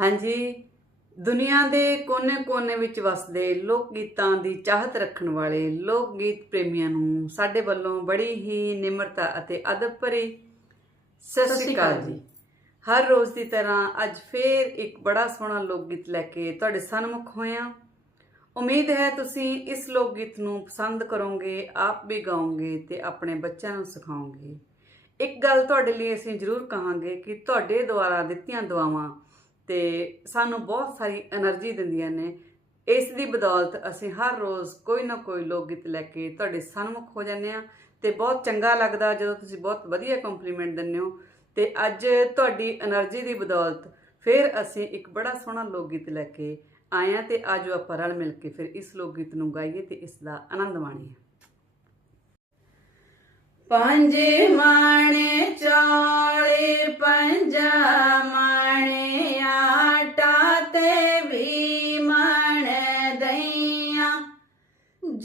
ਹਾਂਜੀ ਦੁਨੀਆ ਦੇ ਕੋਨੇ-ਕੋਨੇ ਵਿੱਚ ਵਸਦੇ ਲੋਕ ਗੀਤਾਂ ਦੀ ਚਾਹਤ ਰੱਖਣ ਵਾਲੇ ਲੋਕ ਗੀਤ ਪ੍ਰੇਮੀਆਂ ਨੂੰ ਸਾਡੇ ਵੱਲੋਂ ਬੜੀ ਹੀ ਨਿਮਰਤਾ ਅਤੇ ਅਦਬ ਭਰੀ ਸਤਿ ਸ਼੍ਰੀ ਅਕਾਲ ਜੀ। ਹਰ ਰੋਜ਼ ਦੀ ਤਰ੍ਹਾਂ ਅੱਜ ਫੇਰ ਇੱਕ ਬੜਾ ਸੋਹਣਾ ਲੋਕ ਗੀਤ ਲੈ ਕੇ ਤੁਹਾਡੇ ਸਨਮੁਖ ਹੋਇਆ। ਉਮੀਦ ਹੈ ਤੁਸੀਂ ਇਸ ਲੋਕ ਗੀਤ ਨੂੰ ਪਸੰਦ ਕਰੋਗੇ ਆਪ ਵੀ ਗਾਓਗੇ ਤੇ ਆਪਣੇ ਬੱਚਿਆਂ ਨੂੰ ਸਿਖਾਓਗੇ। ਇੱਕ ਗੱਲ ਤੁਹਾਡੇ ਲਈ ਅਸੀਂ ਜ਼ਰੂਰ ਕਹਾਂਗੇ ਕਿ ਤੁਹਾਡੇ ਦੁਆਰਾ ਦਿੱਤੀਆਂ ਦੁਆਵਾਂ ਤੇ ਸਾਨੂੰ ਬਹੁਤ ਸਾਰੀ એનર્ਜੀ ਦਿੰਦੀਆਂ ਨੇ। ਇਸ ਦੀ ਬਦੌਲਤ ਅਸੀਂ ਹਰ ਰੋਜ਼ ਕੋਈ ਨਾ ਕੋਈ ਲੋਕ ਗੀਤ ਲੈ ਕੇ ਤੁਹਾਡੇ ਸਾਹਮਣੇ ਹੋ ਜਾਂਦੇ ਆ ਤੇ ਬਹੁਤ ਚੰਗਾ ਲੱਗਦਾ ਜਦੋਂ ਤੁਸੀਂ ਬਹੁਤ ਵਧੀਆ ਕੰਪਲੀਮੈਂਟ ਦਿੰਦੇ ਹੋ। ਤੇ ਅੱਜ ਤੁਹਾਡੀ એનર્ਜੀ ਦੀ ਬਦੌਲਤ ਫਿਰ ਅਸੀਂ ਇੱਕ ਬੜਾ ਸੋਹਣਾ ਲੋਕ ਗੀਤ ਲੈ ਕੇ ਆਇਆ ਤੇ ਉਹ ਆਪਾਂ ਰਲ ਮਿਲ ਕੇ ਫਿਰ ਇਸ ਲੋਕ ਗੀਤ ਨੂੰ ਗਾਈਏ ਤੇ ਇਸ ਦਾ ਆਨੰਦ ਮਾਣੀਏ। ਪੰਜ ਮਾਣੇ ਚਾਲੇ, ਪੰਜਾ ਮਾਣੇ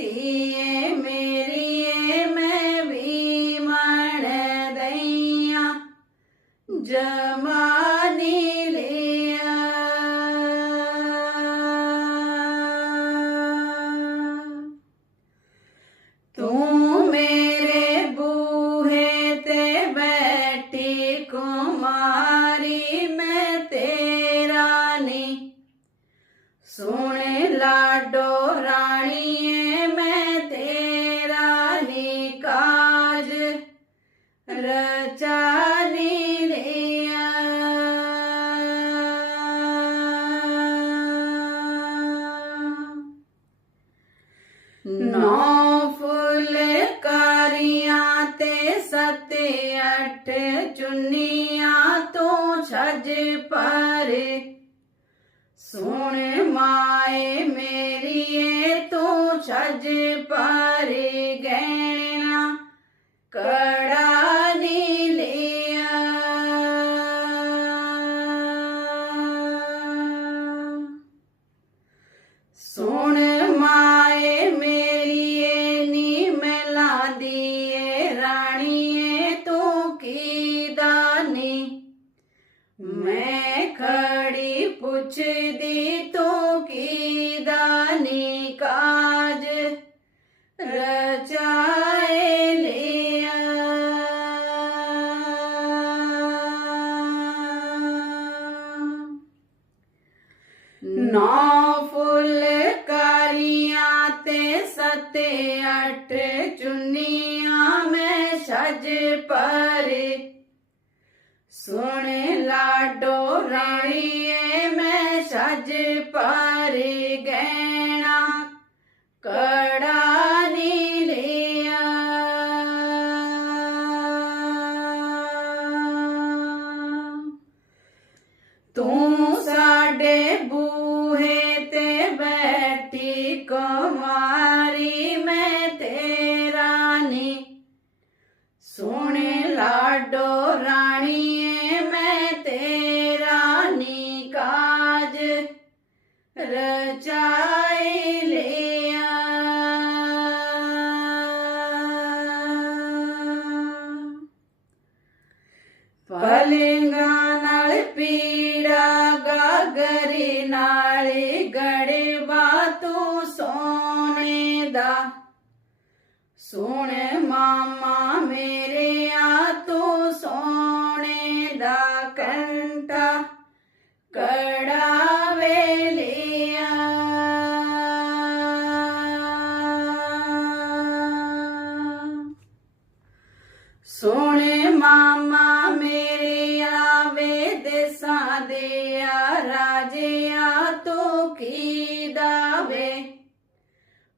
ತೆ ਨੌ ਫੁੱਲ ਤੇ ਸੱਤ ਅੱਠ ਚੁੰਨੀਆਂ ਤੋਂ ਛੱਜ ਪਰ। ਸੁਣ ਮਾਏ ਮੇਰੀਏ, ਤੂੰ ਛੱਜ ਪਰ। ਪੁੱਛਦੀ ਤੂੰ ਕੀ ਦਾਨੀ ਕਾਜ? ਰਚਾਏ ਲਿਆ। ਨੌ ਫੁੱਲ ਕਾਰੀਆਂ ਤੇ ਸੱਤ ਅੱਠ ਚੁੰਨੀਆਂ ਮੈਂ ਛੱਜ ਪਰ ਸੁਣ ਲਾਡੋ ਰਾਣੀਏ अज पर गैणा कर की दावे।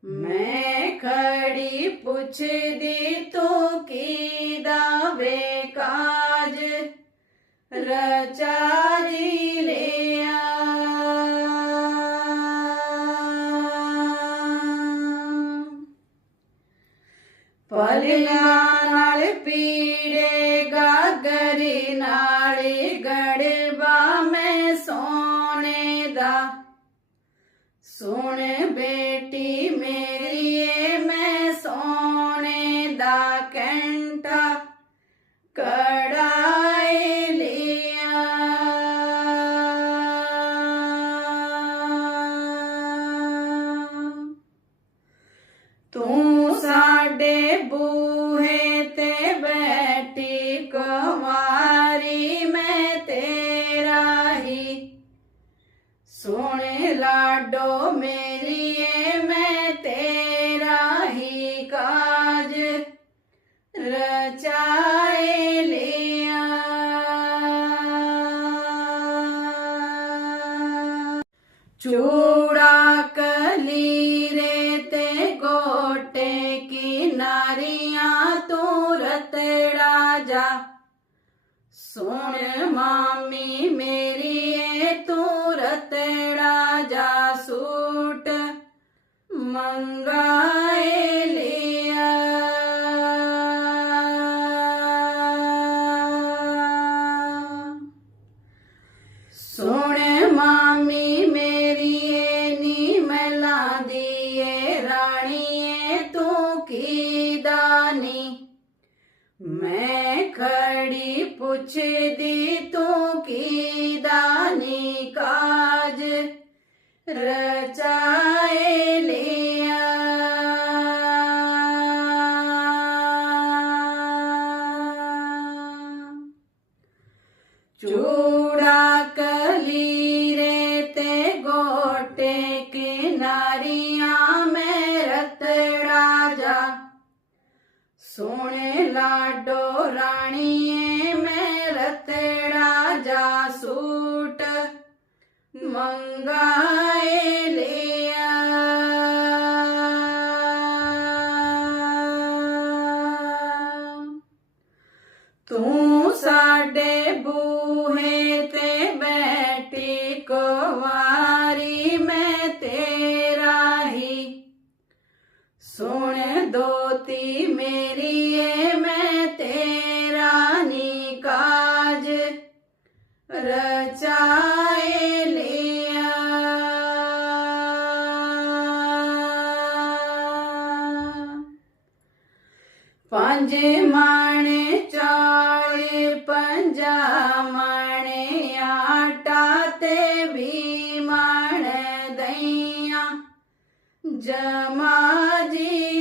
मैं खड़ी पूछ दी तू की दावे काज। रचारी रे पल ਸੁਣ ਬੇਟੀ ਮੇਰੀ, ਏ ਮੈਂ ਸੋਨੇ ਦਾ ਕੈਂਟਾ ਕੜਾਏ ਲਿਆ। ਤੂੰ ਸਾਡੇ ਬੂਹੇ ਤੇ ਬੈਠੀ ਕਵਾ। करो मेरे मैं तेरा ही काज। रचाए लिया। चूड़ा कली रेते गोटे की नारिया तू रतड़ा जा। सुन मामी मेरी मंगाए लिया मामी, मेरी नी मिला दिए रानी तू की दानी? मैं खड़ी पूछ दी तू की काज रचा मंगाए ले तू साडे बूहे ते बैठी, कुवारी मैं तेरा ही। सुन दोती मेरी ये मैं तेरा नी काज रचा जमा जी